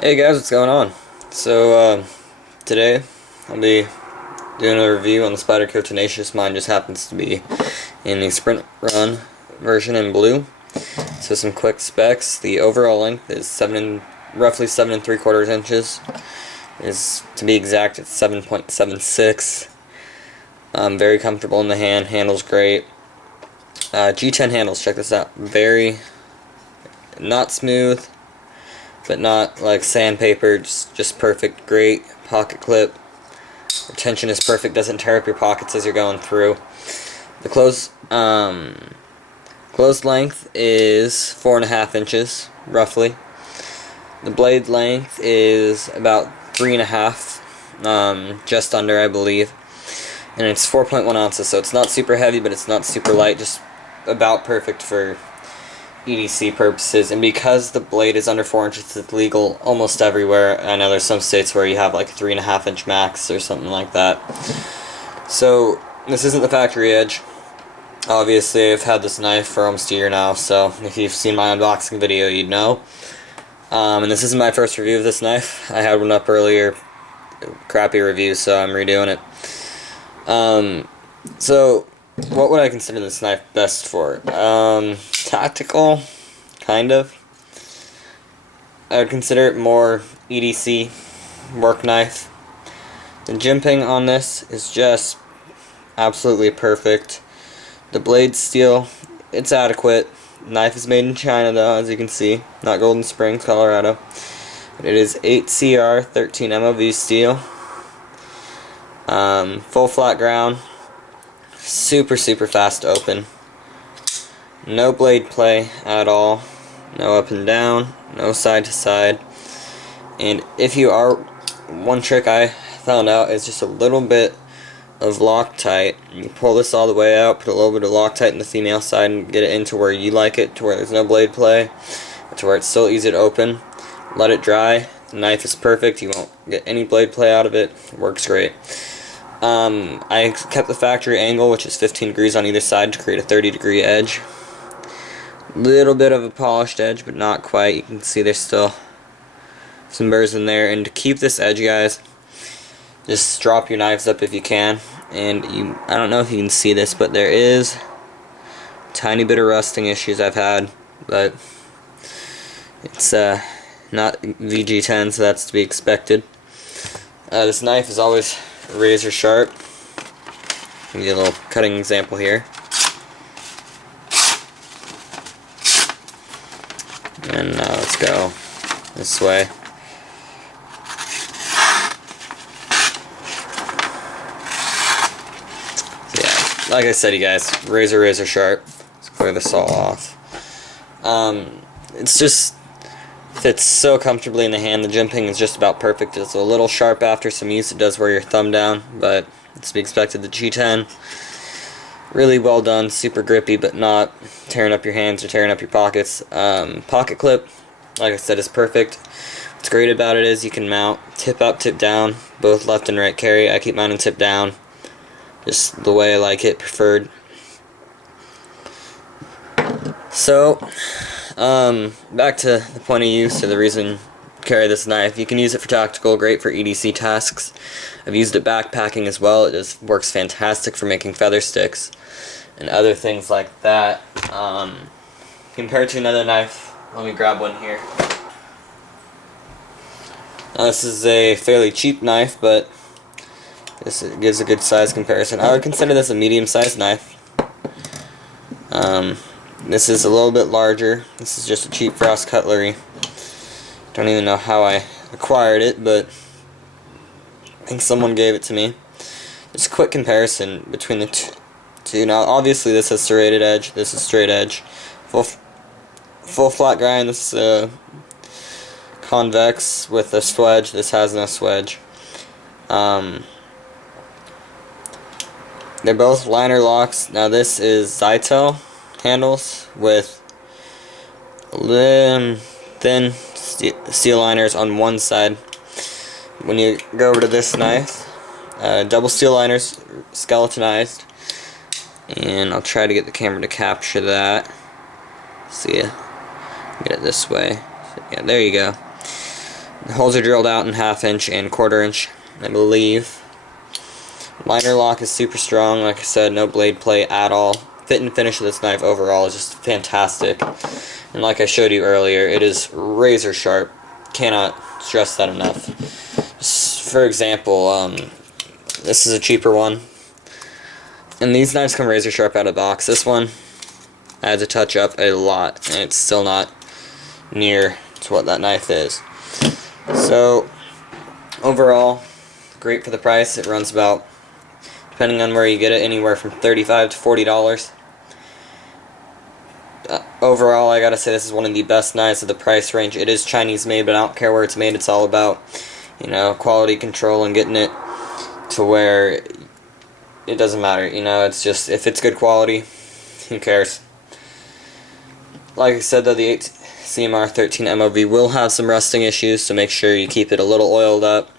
Hey guys, what's going on? Today I'll be doing a review on the Spyderco Tenacious. Mine just happens to be in the sprint run version in blue. So some quick specs. The overall length is roughly 7 3/4 inches. Is to be exact, it's 7.76. Very comfortable in the hand. Handles great. G10 handles. Check this out. Very not smooth, but not like sandpaper, just perfect. Great pocket clip. Retention is perfect, doesn't tear up your pockets as you're going through. The closed length is 4.5 inches, roughly. The blade length is about 3.5, just under, I believe. And it's 4.1 ounces, so it's not super heavy, but it's not super light, just about perfect for EDC purposes. And because the blade is under 4 inches, it's legal almost everywhere. I know there's some states where you have like 3.5 inch max or something like that. So this isn't the factory edge. Obviously I've had this knife for almost a year now, so if you've seen my unboxing video you'd know. And this isn't my first review of this knife. I had one up earlier, crappy review, so I'm redoing it. So what would I consider this knife best for? Tactical, kind of. I would consider it more EDC work knife. The jimping on this is just absolutely perfect. The blade steel, it's adequate. Knife is made in China though, as you can see, not Golden Springs, Colorado. But it is 8CR 13 MOV steel. Full flat ground. Super fast to open. No blade play at all. No up and down. No side to side. And if you are, one trick I found out is just a little bit of Loctite. You pull this all the way out, put a little bit of Loctite in the female side and get it into where you like it, to where there's no blade play, to where it's still easy to open. Let it dry. The knife is perfect. You won't get any blade play out of it. It works great. I kept the factory angle, which is 15 degrees on either side, to create a 30-degree edge. Little bit of a polished edge, but not quite. You can see there's still some burrs in there. And to keep this edge, guys, just drop your knives up if you can. And I don't know if you can see this, but there is a tiny bit of rusting issues I've had, but it's not VG10, so that's to be expected. This knife is always razor sharp. Give you a little cutting example here. And now let's go this way. So yeah, like I said, you guys, razor sharp. Let's clear this all off. It's just fits so comfortably in the hand. The jimping is just about perfect. It's a little sharp after some use. It does wear your thumb down, but it's to be expected. The G10, really well done, super grippy, but not tearing up your hands or tearing up your pockets. Pocket clip, like I said, is perfect. What's great about it is you can mount tip up, tip down, both left and right carry. I keep mine in tip down, just the way I like it, preferred. So, back to the point of use, or the reason to carry this knife. You can use it for tactical, great for EDC tasks. I've used it backpacking as well. It just works fantastic for making feather sticks and other things like that. Compared to another knife, let me grab one here. Now, this is a fairly cheap knife, but this gives a good size comparison. I would consider this a medium-sized knife. This is a little bit larger. This is just a cheap frost cutlery. Don't even know how I acquired it, but I think someone gave it to me. Just a quick comparison between the two. Now, obviously, this has serrated edge. This is straight edge. Full flat grind. This is convex with a swedge. This has no swedge. They're both liner locks. Now, this is Zytel handles with thin steel liners on one side. When you go over to this knife, double steel liners, skeletonized, and I'll try to get the camera to capture that. See ya. Get it this way. So, yeah, there you go. The holes are drilled out in 1/2 inch and 1/4 inch, I believe. Liner lock is super strong, like I said, no blade play at all. Fit and finish of this knife overall is just fantastic. And like I showed you earlier, it is razor sharp. Cannot stress that enough. Just for example, this is a cheaper one. And these knives come razor sharp out of the box. This one I had to touch up a lot, and it's still not near to what that knife is. So, overall, great for the price. It runs about, depending on where you get it, anywhere from $35 to $40. Overall, I gotta say this is one of the best knives of the price range. It is Chinese made, but I don't care where it's made. It's all about, quality control and getting it to where it doesn't matter. It's just, if it's good quality, who cares? Like I said though, the 8 CMR 13 MOV will have some rusting issues, so make sure you keep it a little oiled up.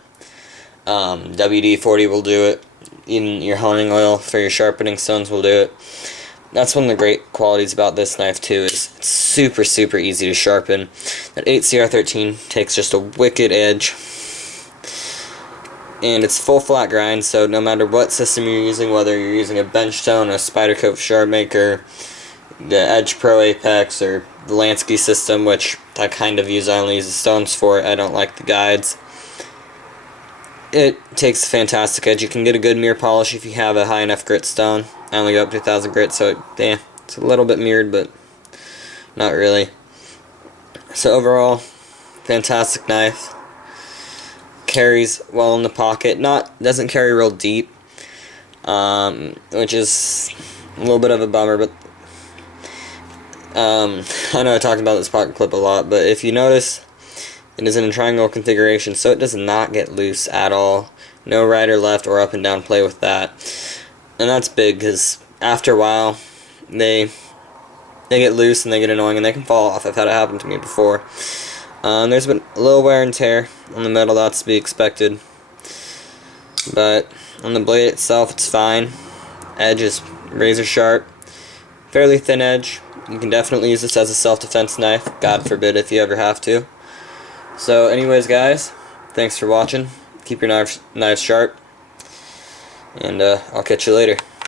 WD-40 will do it. Even your honing oil for your sharpening stones will do it. That's one of the great qualities about this knife too, is it's super, super easy to sharpen. That 8CR13 takes just a wicked edge. And it's full flat grind, so no matter what system you're using, whether you're using a bench stone, a Spyderco Sharp Maker, the Edge Pro Apex, or the Lansky system, which I kind of use, I only use the stones for it, I don't like the guides. It takes a fantastic edge. You can get a good mirror polish if you have a high enough grit stone. I only go up to 1,000 grit, so it's a little bit mirrored, but not really. So overall, fantastic knife. Carries well in the pocket. Doesn't carry real deep, which is a little bit of a bummer, but I know I talked about this pocket clip a lot, but if you notice, it is in a triangle configuration, so it does not get loose at all. No right or left or up and down play with that. And that's big, because after a while, they get loose and they get annoying and they can fall off. I've had it happen to me before. There's been a little wear and tear on the metal, that's to be expected. But on the blade itself, it's fine. Edge is razor sharp. Fairly thin edge. You can definitely use this as a self-defense knife. God forbid if you ever have to. So anyways guys, thanks for watching. Keep your knives sharp. And I'll catch you later.